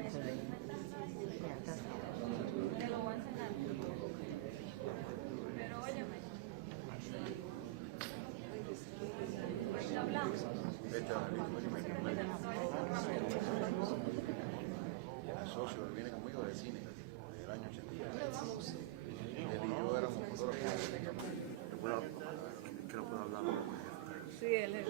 actually. Yeah, that's all. Te lo voy a enseñar. Pero óyeme, ahorita hablamos. El socio viene conmigo de cine del año 83. Él y yo éramos fotógrafos. Que no puedo hablar. Sí, él es.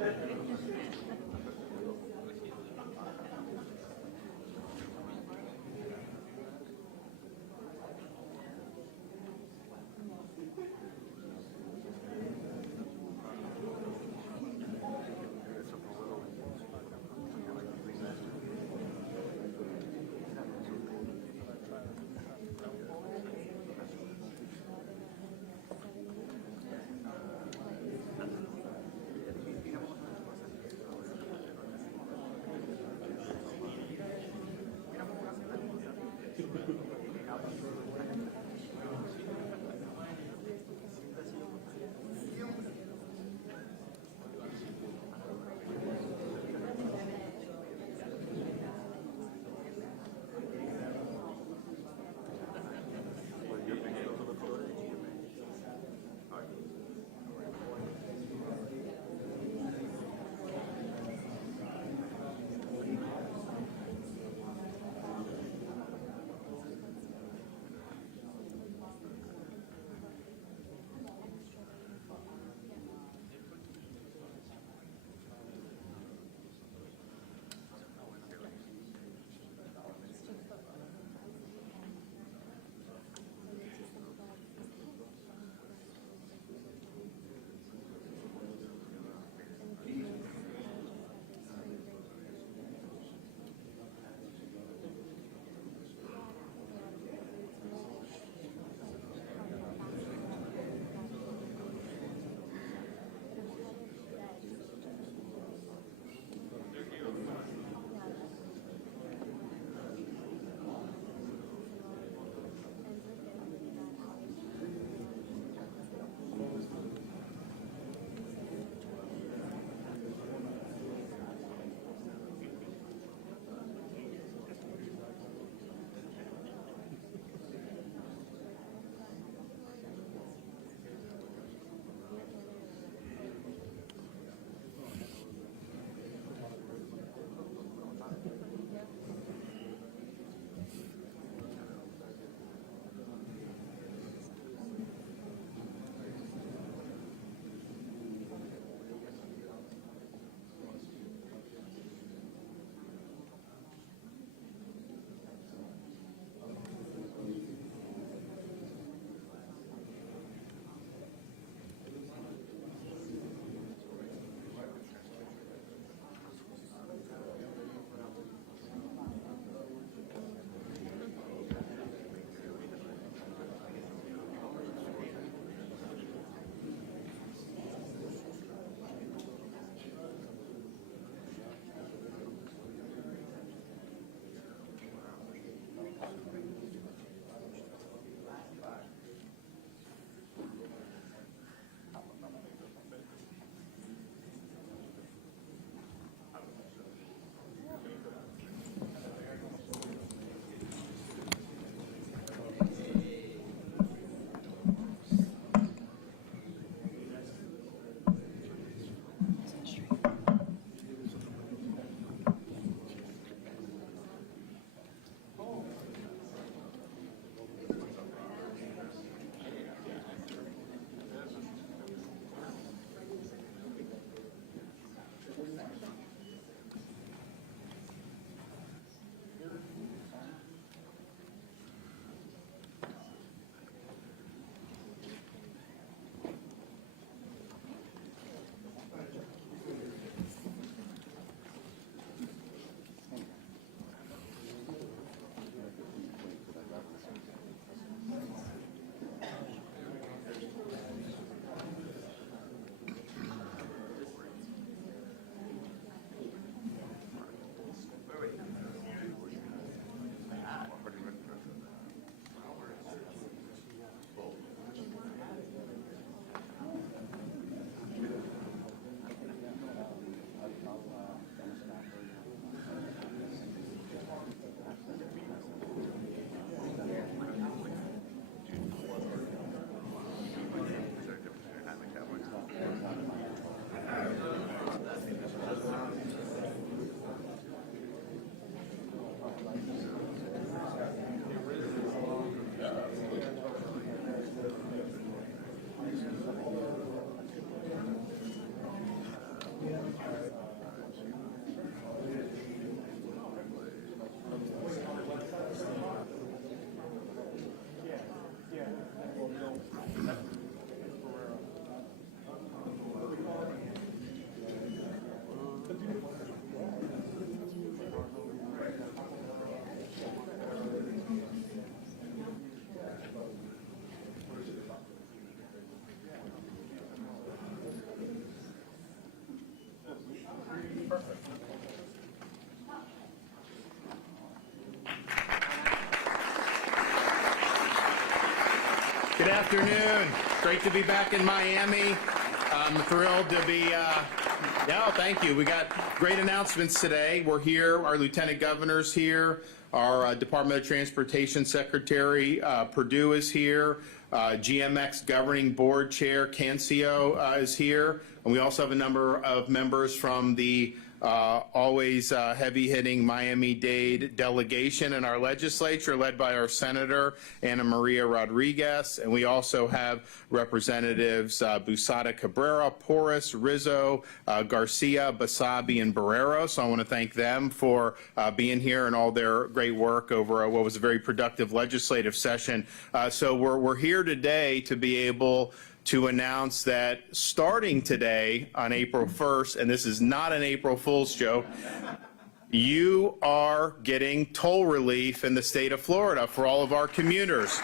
Good afternoon. Great to be back in Miami. I'm thrilled to be, thank you. We got great announcements today. We're here, our Lieutenant Governor's here, our Department of Transportation Secretary Perdue is here, GMX Governing Board Chair Cancio is here, and we also have a number of members from the always heavy-hitting Miami-Dade delegation in our legislature, led by our Senator Ana Maria Rodriguez, and we also have Representatives Busada Cabrera, Porras, Rizzo, Garcia, Basabi, and Barrero. So I want to thank them for being here and all their great work over what was a very productive legislative session. So we're here today to be able to announce that starting today on April 1st, and this is not an April Fool's joke, you are getting toll relief in the state of Florida for all of our commuters.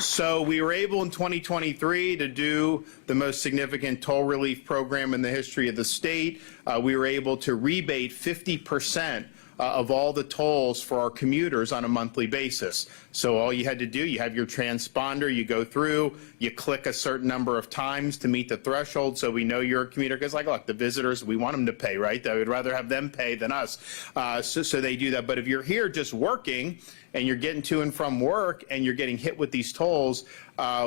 So we were able in 2023 to do the most significant toll relief program in the history of the state. We were able to rebate 50% of all the tolls for our commuters on a monthly basis. So all you had to do, you have your transponder, you go through, you click a certain number of times to meet the threshold so we know you're a commuter. Because like, look, the visitors, we want them to pay, right? We'd rather have them pay than us. So they do that. But if you're here just working and you're getting to and from work and you're getting hit with these tolls,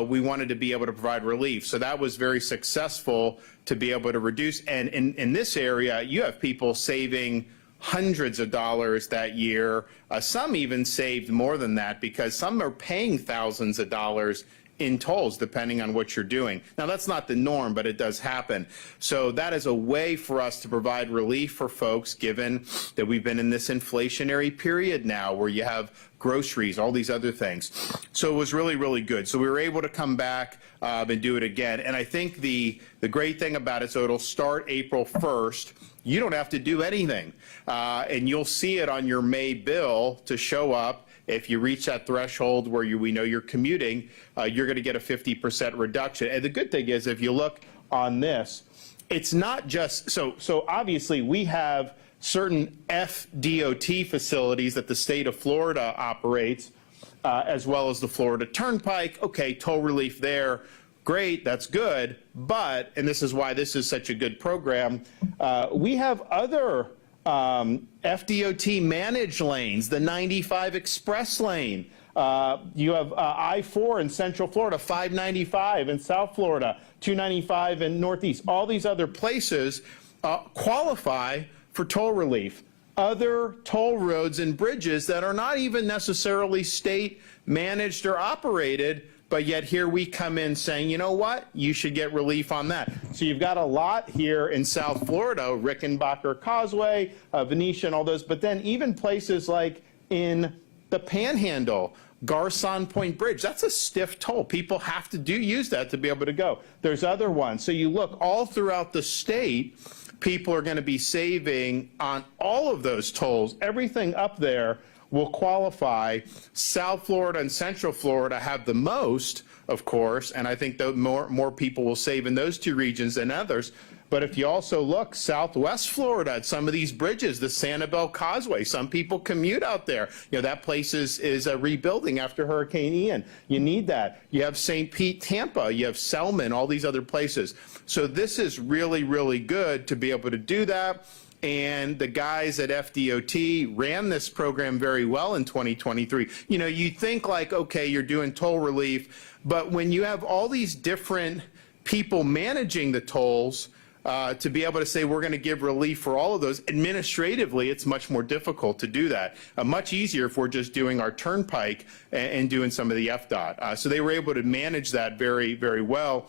we wanted to be able to provide relief. So that was very successful to be able to reduce. And in this area, you have people saving hundreds of dollars that year. Some even saved more than that because some are paying thousands of dollars in tolls depending on what you're doing. Now that's not the norm, but it does happen. So that is a way for us to provide relief for folks, given that we've been in this inflationary period now where you have groceries, all these other things. So it was really, really good. So we were able to come back and do it again. And I think the great thing about it, so it'll start April 1st. You don't have to do anything. And you'll see it on your May bill to show up. If you reach that threshold where we know you're commuting, you're going to get a 50% reduction. And the good thing is, if you look on this, it's not just, so obviously we have certain FDOT facilities that the state of Florida operates, as well as the Florida Turnpike. Okay, toll relief there. Great, that's good, but, and this is why this is such a good program, we have other FDOT managed lanes, the 95 express lane. You have I-4 in Central Florida, 595 in South Florida, 295 in Northeast. All these other places qualify for toll relief. Other toll roads and bridges that are not even necessarily state managed or operated, but yet here we come in saying, you know what, you should get relief on that. So you've got a lot here in South Florida, Rickenbacker Causeway, Venetia, and all those, but then even places like in the Panhandle, Garcon Point Bridge, that's a stiff toll. People have to use that to be able to go. There's other ones. So you look all throughout the state, people are going to be saving on all of those tolls. Everything up there will qualify. South Florida and Central Florida have the most, of course, and I think that more people will save in those two regions than others. But if you also look Southwest Florida at some of these bridges, the Sanibel Causeway, some people commute out there. You know, that place is rebuilding after Hurricane Ian. You need that. You have St. Pete, Tampa. You have Selman, all these other places. So this is really, really good to be able to do that. And the guys at FDOT ran this program very well in 2023. You know, you think like, okay, you're doing toll relief, but when you have all these different people managing the tolls, to be able to say we're going to give relief for all of those, administratively, it's much more difficult to do that. Much easier if we're just doing our turnpike and doing some of the FDOT. So they were able to manage that very, very well.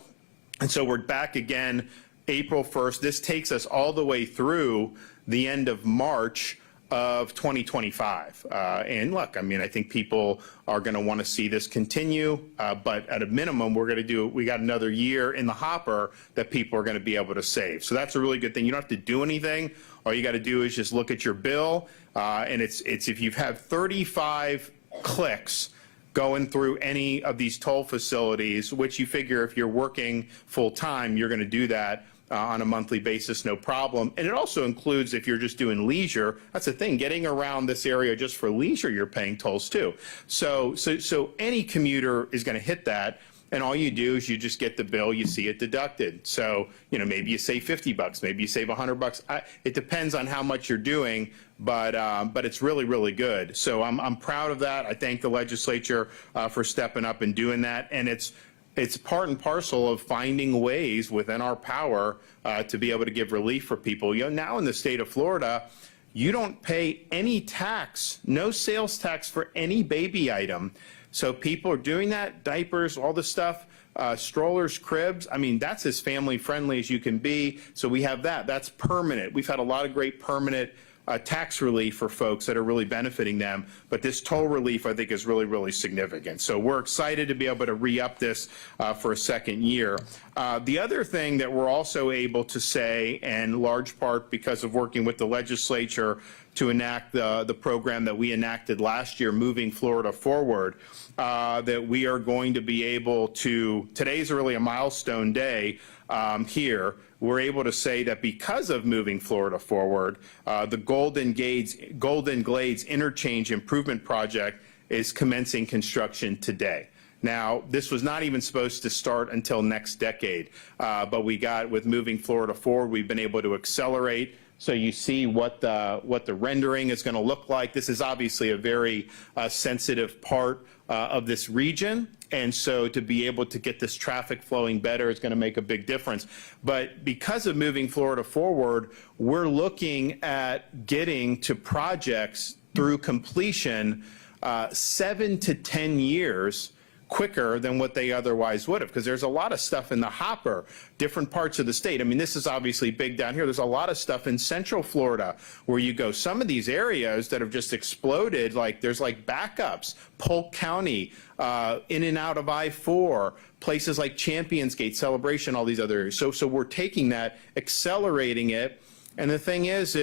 And so we're back again April 1st. This takes us all the way through the end of March of 2025. And look, I mean, I think people are going to want to see this continue, but at a minimum, we got another year in the hopper that people are going to be able to save. So that's a really good thing. You don't have to do anything. All you got to do is just look at your bill, and it's if you've had 35 clicks going through any of these toll facilities, which you figure if you're working full time, you're going to do that on a monthly basis, no problem. And it also includes if you're just doing leisure. That's the thing, getting around this area just for leisure, you're paying tolls too. So any commuter is going to hit that. And all you do is you just get the bill, you see it deducted. So, you know, maybe you save $50, maybe you save $100. It depends on how much you're doing, but it's really, really good. So I'm proud of that. I thank the legislature for stepping up and doing that. And it's part and parcel of finding ways within our power to be able to give relief for people. You know, now in the state of Florida, you don't pay any tax, no sales tax for any baby item. So people are doing that, diapers, all the stuff, strollers, cribs. I mean, that's as family friendly as you can be. So we have that. That's permanent. We've had a lot of great permanent tax relief for folks that are really benefiting them. But this toll relief, I think, is really, really significant. So we're excited to be able to re-up this for a second year. The other thing that we're also able to say, in large part because of working with the legislature to enact the program that we enacted last year, Moving Florida Forward, that we are going to be able to, today's really a milestone day here. We're able to say that because of Moving Florida Forward, the Golden Glades Interchange Improvement Project is commencing construction today. Now, this was not even supposed to start until next decade, but we got, with Moving Florida Forward, we've been able to accelerate. So you see what the rendering is going to look like. This is obviously a very sensitive part of this region. And so to be able to get this traffic flowing better is going to make a big difference. But because of Moving Florida Forward, we're looking at getting to projects through completion 7 to 10 years quicker than what they otherwise would have, because there's a lot of stuff in the hopper, different parts of the state. I mean, this is obviously big down here. There's a lot of stuff in Central Florida where you go. Some of these areas that have just exploded, like there's like backups, Polk County, in and out of I-4, places like Champions Gate, Celebration, all these other areas. So we're taking that, accelerating it. And the thing is,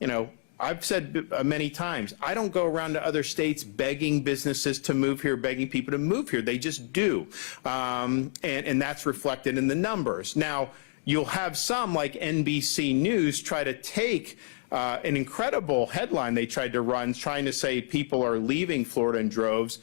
you know, I've said many times, I don't go around to other states begging businesses to move here, begging people to move here. They just do. And that's reflected in the numbers. Now, you'll have some, like NBC News, try to take an incredible headline they tried to run, trying to say people are leaving Florida in droves.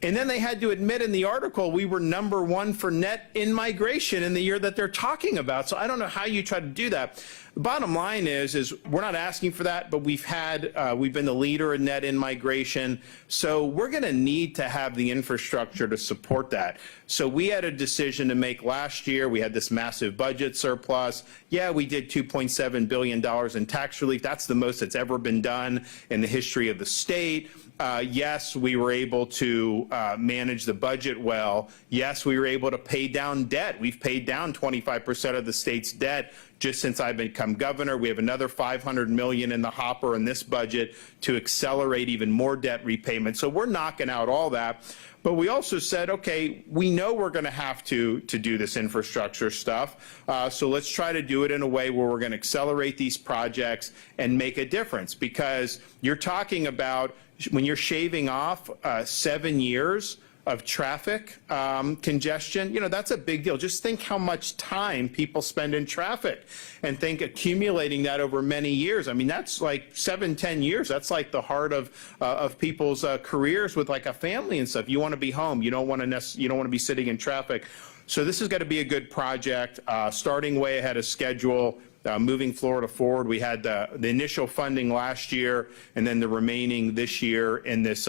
And then they had to admit in the article we were #1 for net in-migration in the year that they're talking about. So I don't know how you try to do that. The bottom line is we're not asking for that, but we've been the leader in net in-migration. So we're going to need to have the infrastructure to support that. So we had a decision to make last year. We had this massive budget surplus. Yeah, we did $2.7 billion in tax relief. That's the most that's ever been done in the history of the state. Yes, we were able to manage the budget well. Yes, we were able to pay down debt. We've paid down 25% of the state's debt just since I've become governor. We have another $500 million in the hopper in this budget to accelerate even more debt repayment. So we're knocking out all that. But we also said, okay, we know we're going to have to do this infrastructure stuff. So let's try to do it in a way where we're going to accelerate these projects and make a difference. Because you're talking about, when you're shaving off 7 years of traffic congestion, you know, that's a big deal. Just think how much time people spend in traffic, and think accumulating that over many years. I mean, that's like 7, 10 years. That's like the heart of people's careers with like a family and stuff. You want to be home. You don't want to be sitting in traffic. So this has got to be a good project, starting way ahead of schedule. Moving Florida Forward, we had the initial funding last year, and then the remaining this year in this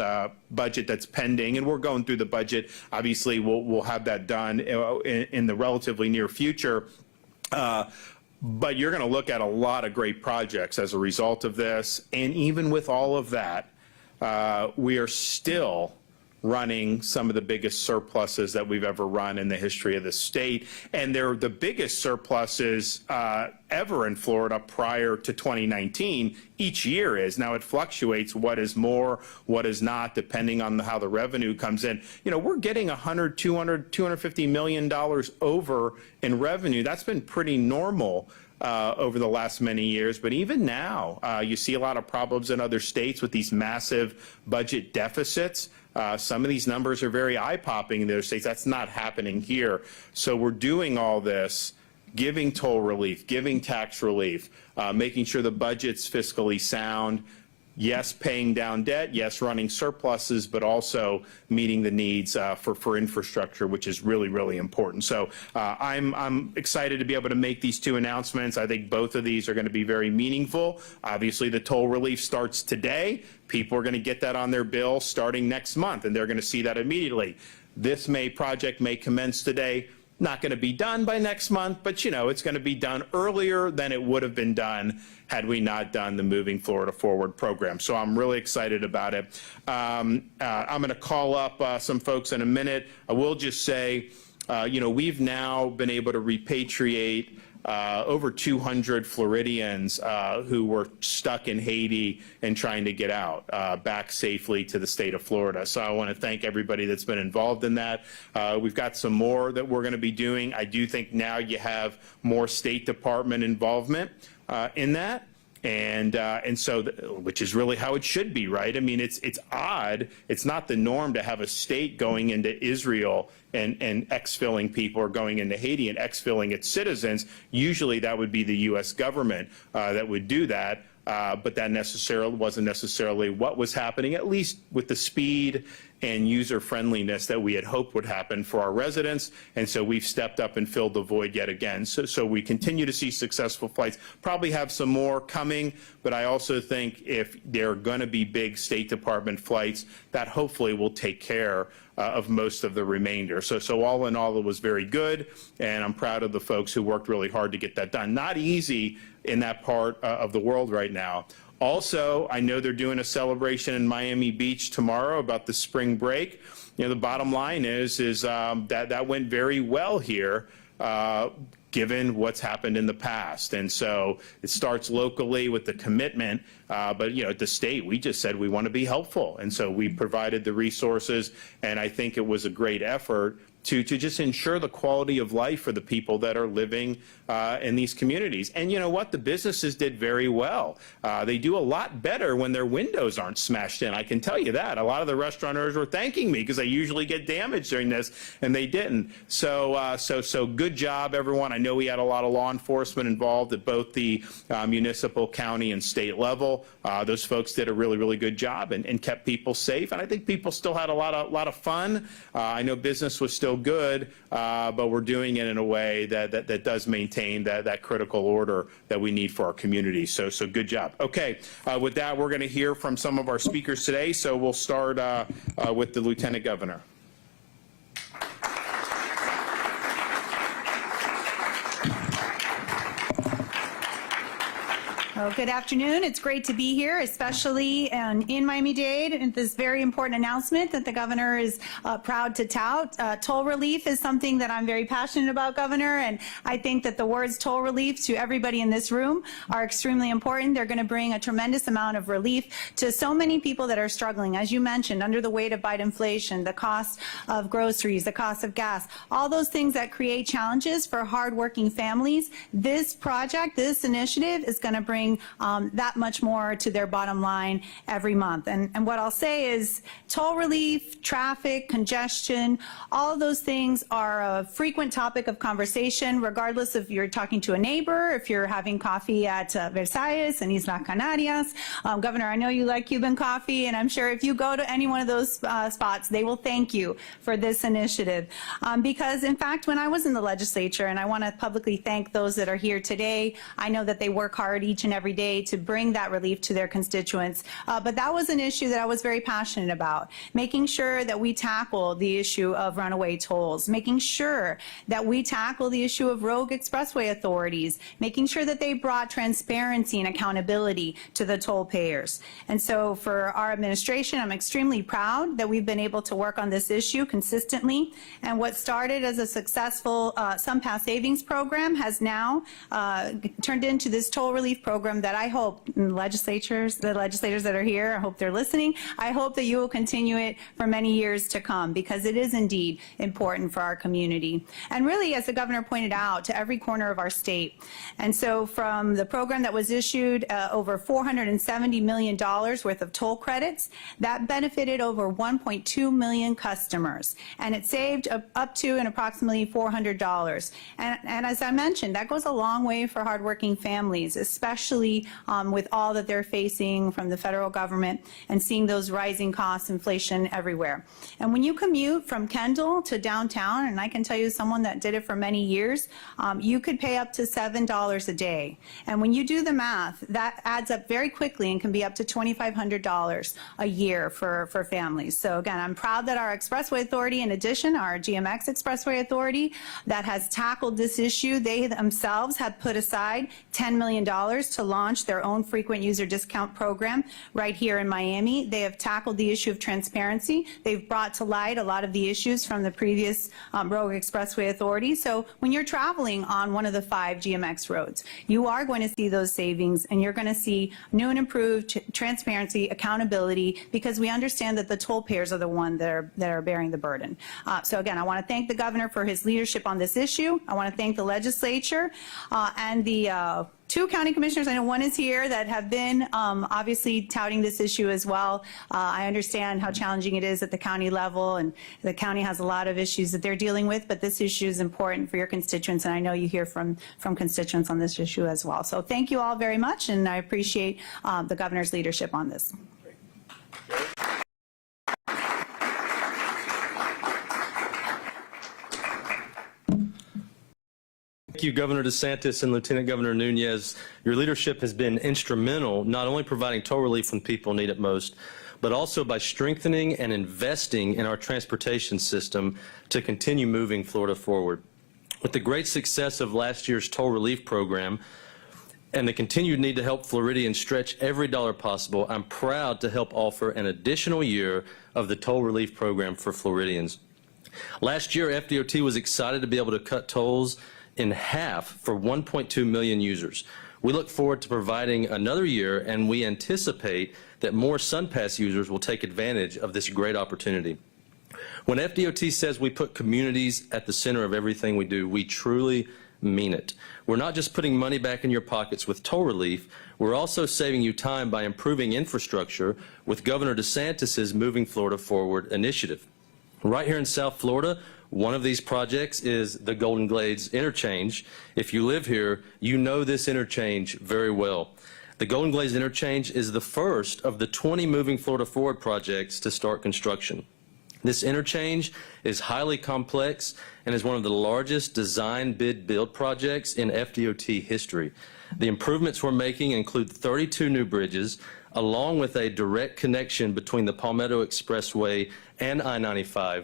budget that's pending. And we're going through the budget. Obviously, we'll have that done in the relatively near future. But you're going to look at a lot of great projects as a result of this. And even with all of that, we are still running some of the biggest surpluses that we've ever run in the history of the state. And they're the biggest surpluses ever in Florida prior to 2019. Each year is. Now it fluctuates what is more, what is not, depending on how the revenue comes in. You know, we're getting $100, $200, $250 million over in revenue. That's been pretty normal over the last many years. But even now, you see a lot of problems in other states with these massive budget deficits. Some of these numbers are very eye-popping in other states. That's not happening here. So we're doing all this giving toll relief, giving tax relief, making sure the budget's fiscally sound. Yes, paying down debt, yes, running surpluses, but also meeting the needs for infrastructure, which is really, really important. So I'm excited to be able to make these two announcements. I think both of these are going to be very meaningful. Obviously, the toll relief starts today. People are going to get that on their bill starting next month, and they're going to see that immediately. This project may commence today. Not going to be done by next month, but it's going to be done earlier than it would have been done had we not done the Moving Florida Forward program. So I'm really excited about it. I'm going to call up some folks in a minute. I will just say, we've now been able to repatriate over 200 Floridians who were stuck in Haiti and trying to get out back safely to the state of Florida. So I want to thank everybody that's been involved in that. We've got some more that we're going to be doing. I do think now you have more State Department involvement in that. And so, which is really how it should be, right? I mean, it's odd. It's not the norm to have a state going into Israel and exfilling people, or going into Haiti and exfilling its citizens. Usually that would be the U.S. government that would do that. But that wasn't necessarily what was happening, at least with the speed and user friendliness that we had hoped would happen for our residents. And so we've stepped up and filled the void yet again. So we continue to see successful flights, probably have some more coming, but I also think if there are going to be big State Department flights, that hopefully will take care of most of the remainder. So all in all, it was very good, and I'm proud of the folks who worked really hard to get that done. Not easy in that part of the world right now. Also, I know they're doing a celebration in Miami Beach tomorrow about the spring break. The bottom line is that went very well here, given what's happened in the past. And so it starts locally with the commitment, but at the state, we just said we want to be helpful. And so we provided the resources, and I think it was a great effort to just ensure the quality of life for the people that are living in these communities. And you know what? The businesses did very well. They do a lot better when their windows aren't smashed in. I can tell you that. A lot of the restaurateurs were thanking me because they usually get damaged during this, and they didn't. So good job, everyone. I know we had a lot of law enforcement involved at both the municipal, county, and state level. Those folks did a really, really good job and kept people safe. And I think people still had a lot of fun. I know business was still good, but we're doing it in a way that does maintain that critical order that we need for our community. So good job. Okay, with that, we're going to hear from some of our speakers today. So we'll start with the Lieutenant Governor. Well, good afternoon. It's great to be here, especially in Miami-Dade, and this very important announcement that the governor is proud to tout. Toll relief is something that I'm very passionate about, Governor, and I think that the words toll relief to everybody in this room are extremely important. They're going to bring a tremendous amount of relief to so many people that are struggling, as you mentioned, under the weight of Biden inflation, the cost of groceries, the cost of gas, all those things that create challenges for hardworking families. This project, this initiative is going to bring that much more to their bottom line every month. And what I'll say is toll relief, traffic, congestion, all of those things are a frequent topic of conversation, regardless if you're talking to a neighbor, if you're having coffee at Versailles and Islas Canarias. Governor, I know you like Cuban coffee, and I'm sure if you go to any one of those spots, they will thank you for this initiative. Because, in fact, when I was in the legislature, and I want to publicly thank those that are here today, I know that they work hard each and every day to bring that relief to their constituents. But that was an issue that I was very passionate about, making sure that we tackle the issue of runaway tolls, making sure that we tackle the issue of rogue expressway authorities, making sure that they brought transparency and accountability to the toll payers. And so for our administration, I'm extremely proud that we've been able to work on this issue consistently. And what started as a successful Some Pass Savings program has now turned into this toll relief program program that I hope the legislators that are here, I hope they're listening. I hope that you will continue it for many years to come, because it is indeed important for our community. And really, as the governor pointed out, to every corner of our state. And so from the program that was issued, over $470 million worth of toll credits, that benefited over 1.2 million customers. And it saved up to and approximately $400. And as I mentioned, that goes a long way for hardworking families, especially with all that they're facing from the federal government and seeing those rising costs, inflation everywhere. And when you commute from Kendall to downtown, and I can tell you someone that did it for many years, you could pay up to $7 a day. And when you do the math, that adds up very quickly and can be up to $2,500 a year for families. So again, I'm proud that our Expressway Authority, in addition, our GMX Expressway Authority, that has tackled this issue. They themselves have put aside $10 million to launch their own frequent user discount program right here in Miami. They have tackled the issue of transparency. They've brought to light a lot of the issues from the previous Rogue Expressway Authority. So when you're traveling on one of the 5 GMX roads, you are going to see those savings, and you're going to see new and improved transparency, accountability, because we understand that the toll payers are the ones that are bearing the burden. So again, I want to thank the governor for his leadership on this issue. I want to thank the legislature and the 2 county commissioners, I know one is here, that have been obviously touting this issue as well. I understand how challenging it is at the county level, and the county has a lot of issues that they're dealing with, but this issue is important for your constituents, and I know you hear from constituents on this issue as well. So thank you all very much, and I appreciate the governor's leadership on this. Thank you, Governor DeSantis and Lieutenant Governor Nunez. Your leadership has been instrumental, not only providing toll relief when people need it most, but also by strengthening and investing in our transportation system to continue moving Florida forward. With the great success of last year's toll relief program and the continued need to help Floridians stretch every dollar possible, I'm proud to help offer an additional year of the toll relief program for Floridians. Last year, FDOT was excited to be able to cut tolls in half for 1.2 million users. We look forward to providing another year, and we anticipate that more SunPass users will take advantage of this great opportunity. When FDOT says we put communities at the center of everything we do, we truly mean it. We're not just putting money back in your pockets with toll relief, we're also saving you time by improving infrastructure with Governor DeSantis's Moving Florida Forward initiative. Right here in South Florida, one of these projects is the Golden Glades Interchange. If you live here, you know this interchange very well. The Golden Glades Interchange is the first of the 20 Moving Florida Forward projects to start construction. This interchange is highly complex and is one of the largest design bid build projects in FDOT history. The improvements we're making include 32 new bridges, along with a direct connection between the Palmetto Expressway and I-95,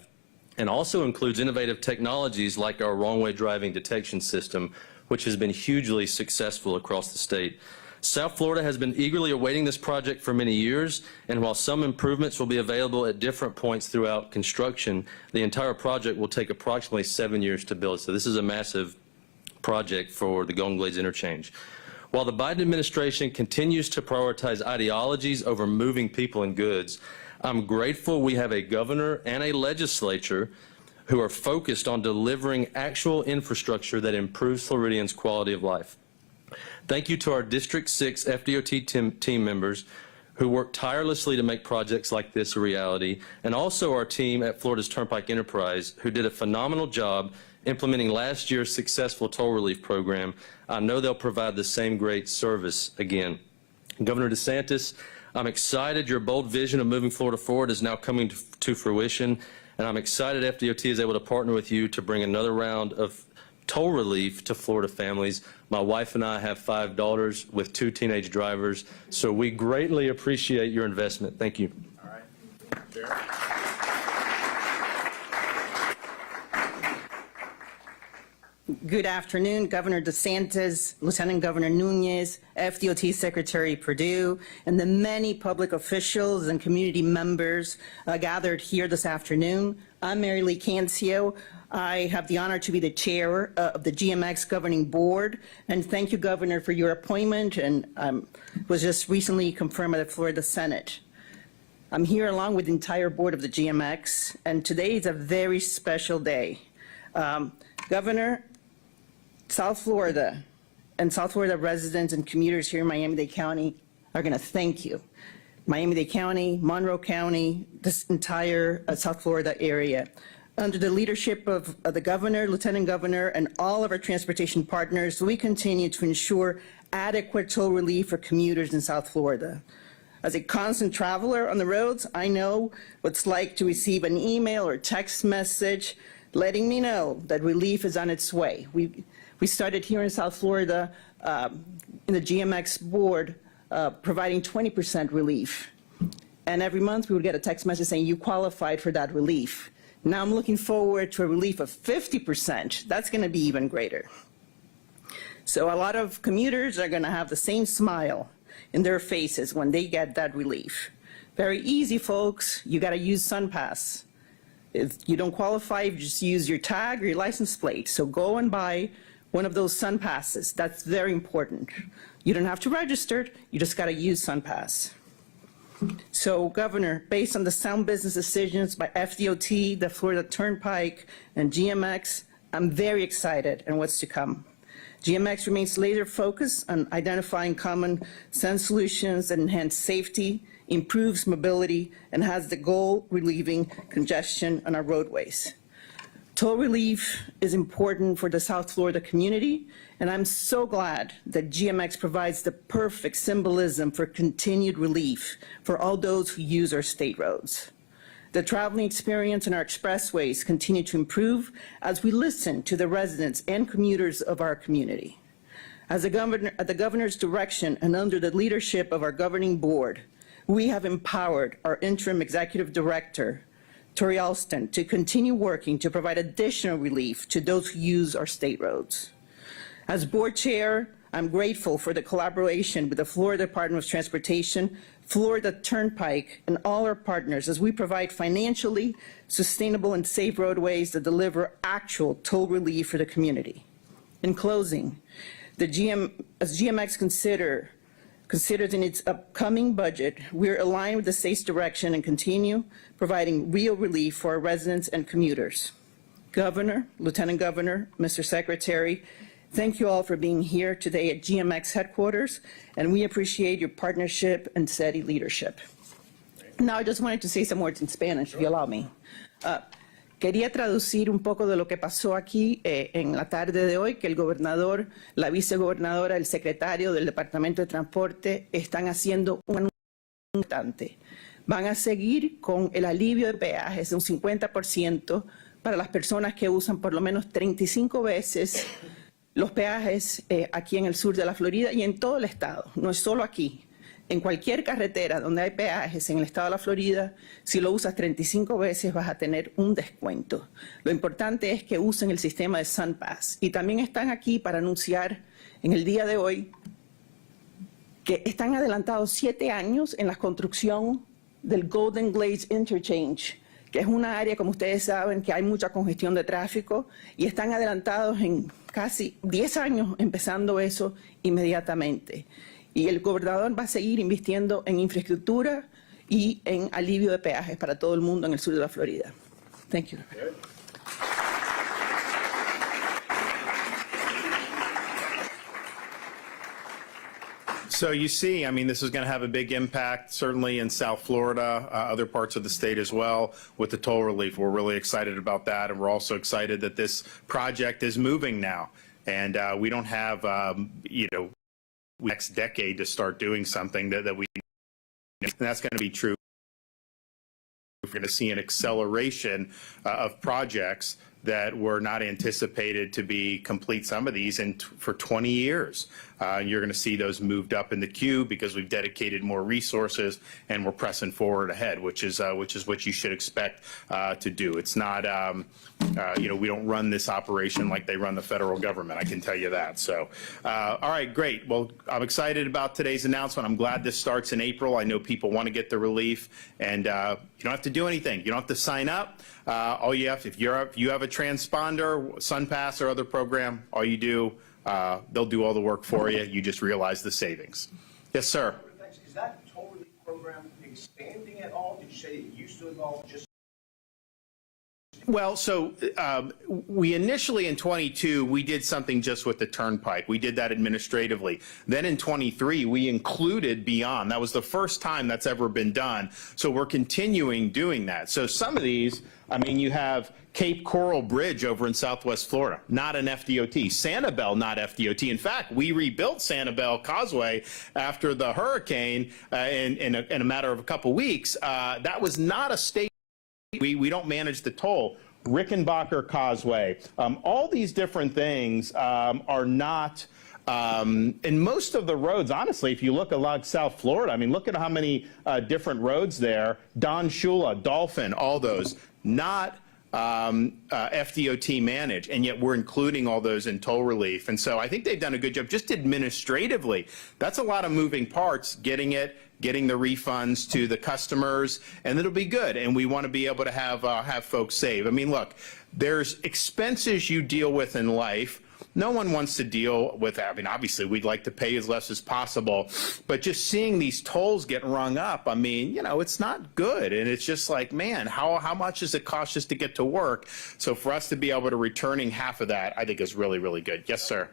and also includes innovative technologies like our wrong-way driving detection system, which has been hugely successful across the state. South Florida has been eagerly awaiting this project for many years, and while some improvements will be available at different points throughout construction, the entire project will take approximately 7 years to build. So this is a massive project for the Golden Glades Interchange. While the Biden administration continues to prioritize ideologies over moving people and goods, I'm grateful we have a governor and a legislature who are focused on delivering actual infrastructure that improves Floridians' quality of life. Thank you to our District 6 FDOT team members who work tirelessly to make projects like this a reality, and also our team at Florida's Turnpike Enterprise who did a phenomenal job implementing last year's successful toll relief program. I know they'll provide the same great service again. Governor DeSantis, I'm excited your bold vision of moving Florida forward is now coming to fruition, and I'm excited FDOT is able to partner with you to bring another round of toll relief to Florida families. My wife and I have 5 daughters with 2 teenage drivers, so we greatly appreciate your investment. Thank you. All right. Barry. Good afternoon, Governor DeSantis, Lieutenant Governor Nunez, FDOT Secretary Perdue, and the many public officials and community members gathered here this afternoon. I'm Mary Lee Cancio. I have the honor to be the chair of the GMX Governing Board, and thank you, Governor, for your appointment, and was just recently confirmed by the Florida Senate. I'm here along with the entire board of the GMX, and today is a very special day. Governor, South Florida and South Florida residents and commuters here in Miami-Dade County are going to thank you. Miami-Dade County, Monroe County, this entire South Florida area. Under the leadership of the governor, lieutenant governor, and all of our transportation partners, we continue to ensure adequate toll relief for commuters in South Florida. As a constant traveler on the roads, I know what it's like to receive an email or text message letting me know that relief is on its way. We started here in South Florida in the GMX board providing 20% relief. And every month we would get a text message saying you qualified for that relief. Now I'm looking forward to a relief of 50%. That's going to be even greater. So a lot of commuters are going to have the same smile in their faces when they get that relief. Very easy, folks. You got to use SunPass. If you don't qualify, you just use your tag or your license plate. So go and buy one of those SunPasses. That's very important. You don't have to register. You just got to use SunPass. So, Governor, based on the sound business decisions by FDOT, the Florida Turnpike, and GMX, I'm very excited and what's to come. GMX remains laser focused on identifying common sense solutions that enhance safety, improves mobility, and has the goal relieving congestion on our roadways. Toll relief is important for the South Florida community, and I'm so glad that GMX provides the perfect symbolism for continued relief for all those who use our state roads. The traveling experience in our expressways continue to improve as we listen to the residents and commuters of our community. At the governor's direction and under the leadership of our governing board, we have empowered our interim executive director, Tori Alston, to continue working to provide additional relief to those who use our state roads. As board chair, I'm grateful for the collaboration with the Florida Department of Transportation, Florida Turnpike, and all our partners as we provide financially sustainable and safe roadways that deliver actual toll relief for the community. In closing, as GMX considers in its upcoming budget, we're aligned with the state's direction and continue providing real relief for our residents and commuters. Governor, Lieutenant Governor, Mr. Secretary, thank you all for being here today at GMX headquarters, and we appreciate your partnership and steady leadership. Now, I just wanted to say some words in Spanish, if you allow me. Quería traducir un poco de lo que pasó aquí en la tarde de hoy, que el gobernador, la vicegobernadora, el secretario del Departamento de Transporte están haciendo un anuncio importante. Van a seguir con el alivio de peajes de un 50% para las personas que usan por lo menos 35 veces los peajes aquí en el sur de la Florida y en todo el estado, no es solo aquí. En cualquier carretera donde hay peajes en el estado de la Florida, si lo usas 35 veces vas a tener un descuento. Lo importante es que usen el sistema de SunPass. Y también están aquí para anunciar en el día de hoy que están adelantados 7 años en la construcción del Golden Glades Interchange, que es una área, como ustedes saben, que hay mucha congestión de tráfico, y están adelantados en casi 10 años empezando eso inmediatamente. Y el gobernador va a seguir invirtiendo en infraestructura y en alivio de peajes para todo el mundo en el sur de la Florida. Thank you. So you see, I mean, this is going to have a big impact, certainly in South Florida, other parts of the state as well, with the toll relief. We're really excited about that, and we're also excited that this project is moving now. And we don't have, next decade to start doing something that we, and that's going to be true. We're going to see an acceleration of projects that were not anticipated to be complete, some of these for 20 years. You're going to see those moved up in the queue because we've dedicated more resources and we're pressing forward ahead, which is what you should expect to do. It's not, we don't run this operation like they run the federal government. I can tell you that. So, all right, great. Well, I'm excited about today's announcement. I'm glad this starts in April. I know people want to get the relief, and you don't have to do anything. You don't have to sign up. All you have, if you have a transponder, SunPass, or other program, all you do, they'll do all the work for you. You just realize the savings. Yes, sir. Is that toll relief program expanding at all? Did you say it used to involve just? Well, so we initially in 22, we did something just with the turnpike. We did that administratively. Then in 23, we included beyond. That was the first time that's ever been done. So we're continuing doing that. So some of these, I mean, you have Cape Coral Bridge over in Southwest Florida, not an FDOT. Sanibel, not FDOT. In fact, we rebuilt Sanibel Causeway after the hurricane in a matter of a couple weeks. That was not a state. We don't manage the toll. Rickenbacker Causeway, all these different things are not, and most of the roads, honestly, if you look along South Florida, I mean, look at how many different roads there, Don Shula, Dolphin, all those, not FDOT managed, and yet we're including all those in toll relief. And so I think they've done a good job just administratively. That's a lot of moving parts, getting the refunds to the customers, and it'll be good. And we want to be able to have folks save. I mean, look, there's expenses you deal with in life. No one wants to deal with that. I mean, obviously, we'd like to pay as less as possible, but just seeing these tolls get rung up, I mean, you know, it's not good. And it's just like, man, how much does it cost just to get to work? So for us to be able to returning half of that, I think is really, really good. Yes, sir.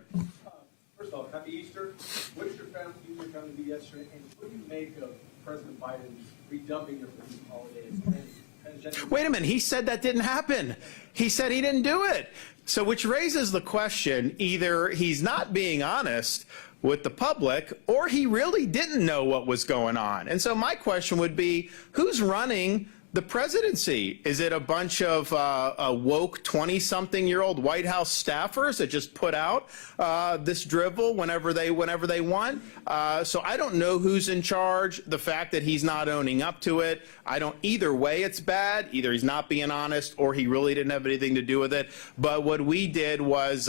First of all, happy Easter. What is your family going to be yesterday? And what do you make of President Biden's redubbing of the holidays? Wait a minute. He said that didn't happen. He said he didn't do it. So which raises the question, either he's not being honest with the public or he really didn't know what was going on. And so my question would be, who's running the presidency? Is it a bunch of woke 20-something-year-old White House staffers that just put out this drivel whenever they want? So I don't know who's in charge. The fact that he's not owning up to it, either way it's bad. Either he's not being honest or he really didn't have anything to do with it. But what we did was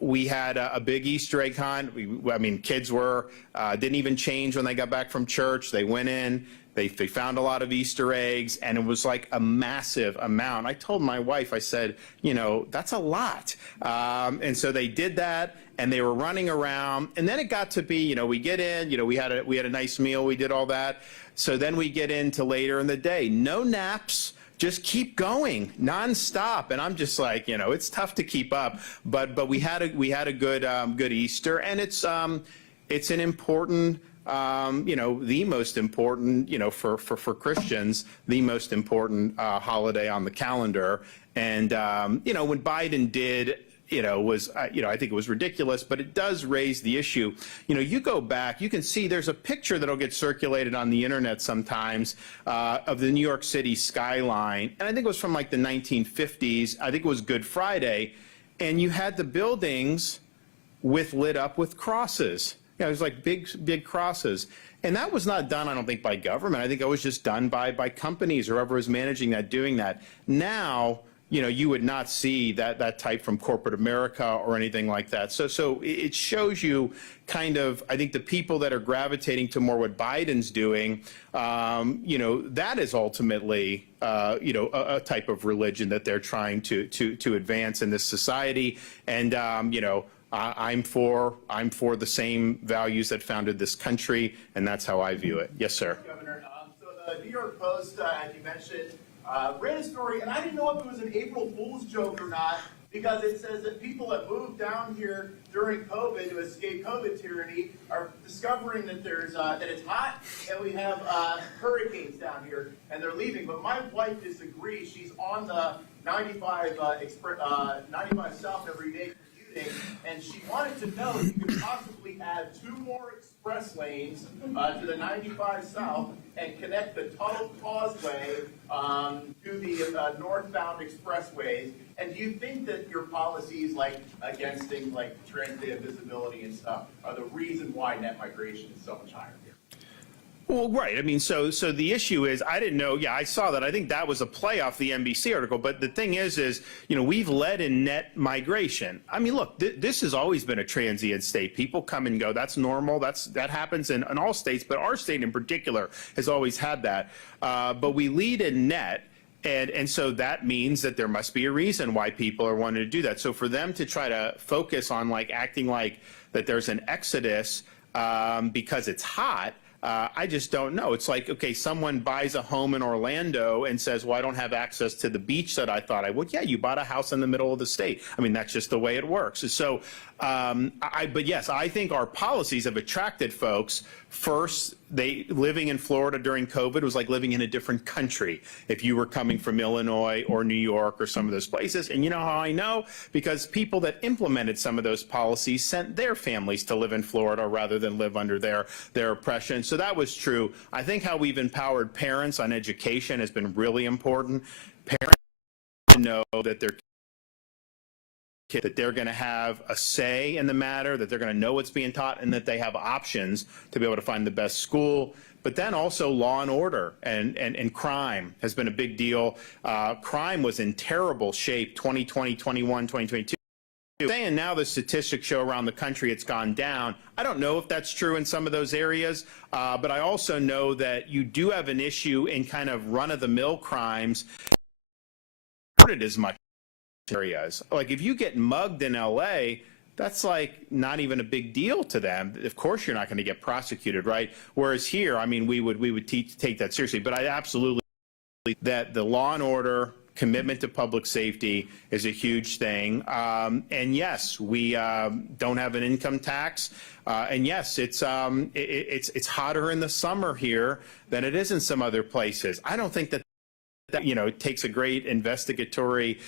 we had a big Easter egg hunt. I mean, kids didn't even change when they got back from church. They went in. They found a lot of Easter eggs, and it was like a massive amount. I told my wife, I said, you know, that's a lot. And so they did that, and they were running around. And then it got to be, you know, we get in, you know, we had a nice meal, we did all that. So then we get into later in the day, no naps. Just keep going nonstop, and I'm just like, you know, it's tough to keep up. But we had a good Easter, and it's an important. You know, the most important, you know, for Christians, the most important holiday on the calendar. And, you know, when Biden did, you know, I think it was ridiculous, but it does raise the issue. You know, you go back, you can see there's a picture that'll get circulated on the internet sometimes of the New York City skyline. And I think it was from like the 1950s. I think it was Good Friday. And you had the buildings lit up with crosses. You know, it was like big crosses. And that was not done, I don't think, by government. I think it was just done by companies or whoever was managing that, doing that. Now, you know, you would not see that type from corporate America or anything like that. So it shows you kind of, I think, the people that are gravitating to more what Biden's doing, you know, that is ultimately, you know, a type of religion that they're trying to advance in this society. And, you know, I'm for the same values that founded this country, and that's how I view it. Yes, sir. Governor, so the New York Post, as you mentioned, ran a story, and I didn't know if it was an April Fool's joke or not, because it says that people that moved down here during COVID to escape COVID tyranny are discovering that that it's hot and we have hurricanes down here, and they're leaving. But my wife disagrees. She's on the 95 South every day. And she wanted to know if you could possibly add 2 more express lanes to the 95 South and connect the Tuttle Causeway to the northbound expressways? And do you think that your policies, like against things like transit visibility and stuff, are the reason why net migration is so much higher here? Well, right. I mean, so the issue is, I didn't know. Yeah, I saw that. I think that was a play off the NBC article. But the thing is, we've led in net migration. I mean, look, this has always been a transient state. People come and go. That's normal. That happens in all states. But our state in particular has always had that. But we lead in net. And so that means that there must be a reason why people are wanting to do that. So for them to try to focus on acting like that there's an exodus because it's hot, I just don't know. It's like, okay, someone buys a home in Orlando and says, well, I don't have access to the beach that I thought I would. Yeah, you bought a house in the middle of the state. I mean, that's just the way it works. So, but yes, I think our policies have attracted folks. First, living in Florida during COVID was like living in a different country if you were coming from Illinois or New York or some of those places. And you know how I know? Because people that implemented some of those policies sent their families to live in Florida rather than live under their oppression. So that was true. I think how we've empowered parents on education has been really important. Parents know that they're going to have a say in the matter, that they're going to know what's being taught, and that they have options to be able to find the best school. But then also law and order and crime has been a big deal. Crime was in terrible shape 2020, 21, 2022. Saying now the statistics show around the country it's gone down. I don't know if that's true in some of those areas, but I also know that you do have an issue in kind of run-of-the-mill crimes. Not as much areas. Like if you get mugged in LA, that's like not even a big deal to them. Of course you're not going to get prosecuted, right? Whereas here, I mean, we would take that seriously. But I absolutely that the law and order commitment to public safety is a huge thing. And yes, we don't have an income tax. And yes, it's hotter in the summer here than it is in some other places. I don't think that it takes a great investigatory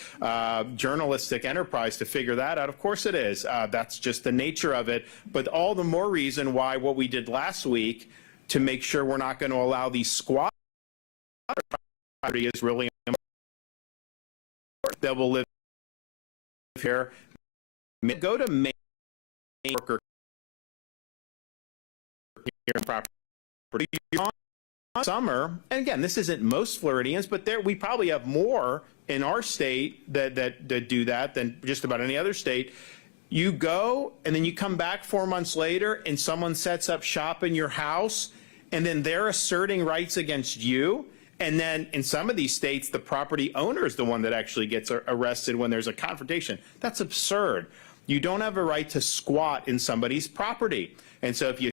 journalistic enterprise to figure that out. Of course it is. That's just the nature of it. But all the more reason why what we did last week to make sure we're not going to allow these squad is really important. That will live here. Go to Maine worker here in property. Summer, and again, this isn't most Floridians, but we probably have more in our state that do that than just about any other state. You go, and then you come back 4 months later, and someone sets up shop in your house, and then they're asserting rights against you. And then in some of these states, the property owner is the one that actually gets arrested when there's a confrontation. That's absurd. You don't have a right to squat in somebody's property. And so if you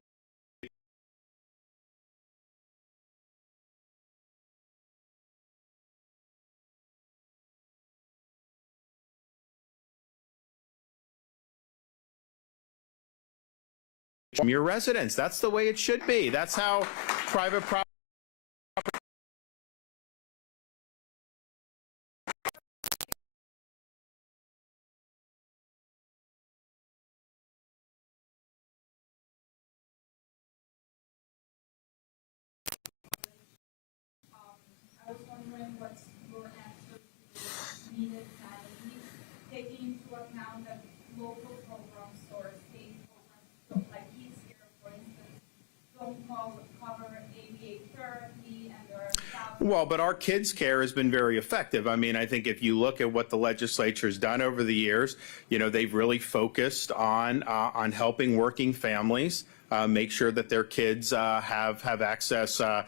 from your residence. That's the way it should be. That's how private property. I was wondering what's your answer to needed strategies, taking into account that local program stores, state programs, like Kids Care, for instance, don't cover ABA therapy, and there are thousands. Well, but our Kids Care has been very effective. I mean, I think if you look at what the legislature has done over the years, they've really focused on helping working families make sure that their kids have access to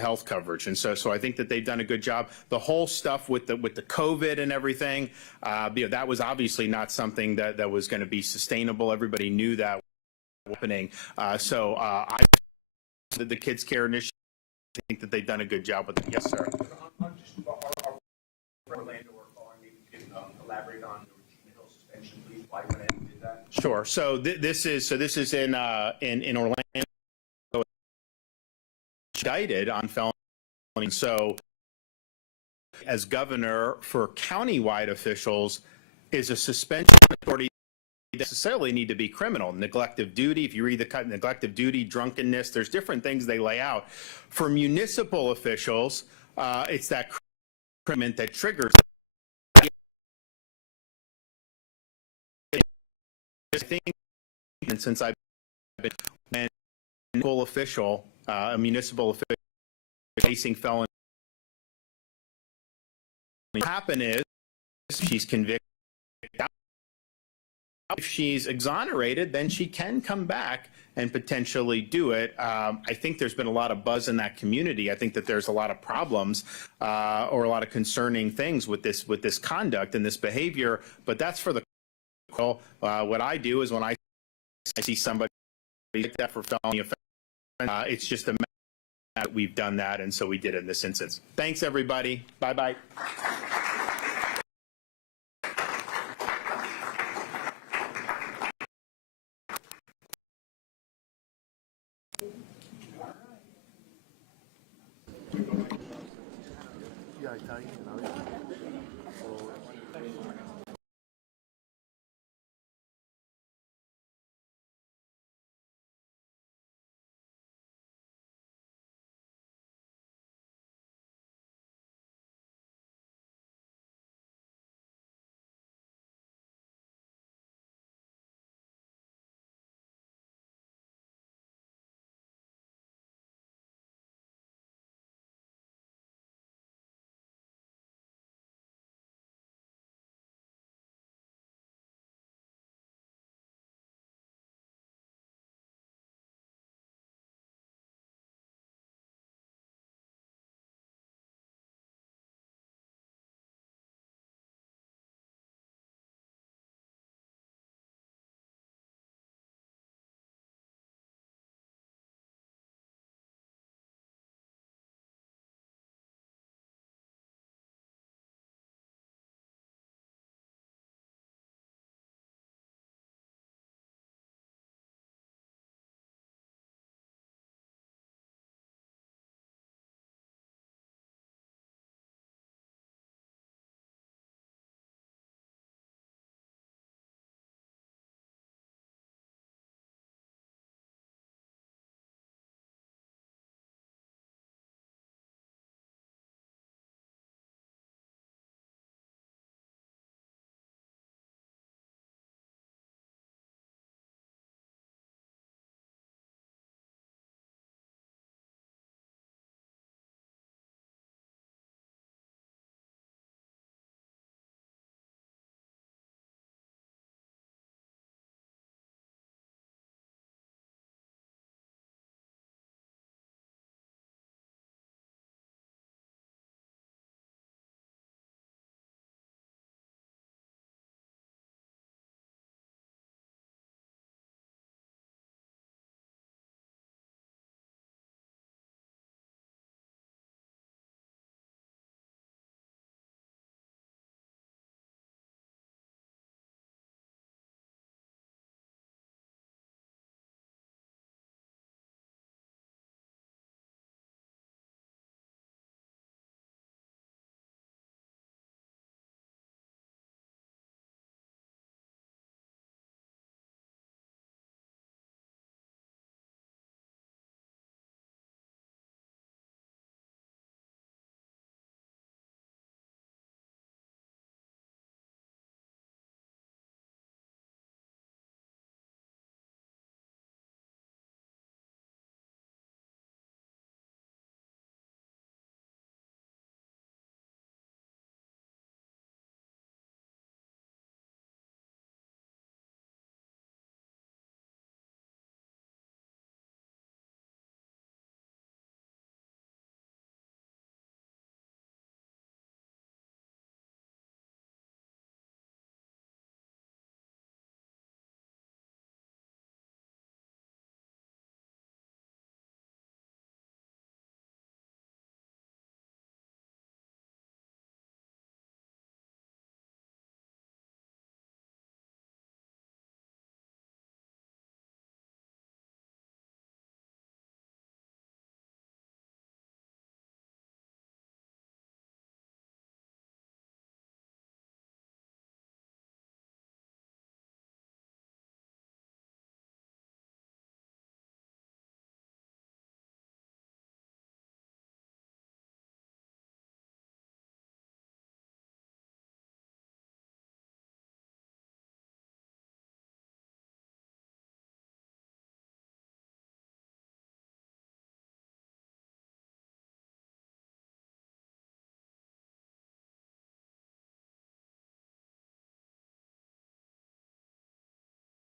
health coverage, and so I think that they've done a good job. The whole stuff with the COVID and everything, that was obviously not something that was going to be sustainable. Everybody knew that was happening. The Kids Care initiative, I think that they've done a good job with it. Yes, sir. On just Orlando are calling, you can elaborate on the Regina Hill suspension, please, why you went ahead and did that? Sure. So this is in Orlando, indicted on felony. So as governor, for countywide officials, is a suspension authority necessarily need to be criminal. Neglect of duty, if you read the neglect of duty, drunkenness, there's different things they lay out. For municipal officials, it's that increment that triggers. I think since I've been a municipal official, facing felony, what happen is she's convicted. If she's exonerated, then she can come back and potentially do it. I think there's been a lot of buzz in that community. I think that there's a lot of problems or a lot of concerning things with this conduct and this behavior. But that's for the what I do is when I see somebody like that for felony offense, it's just a matter that we've done that, and so we did it in this instance. Thanks, everybody. Bye bye. Ya está ahí en la vez.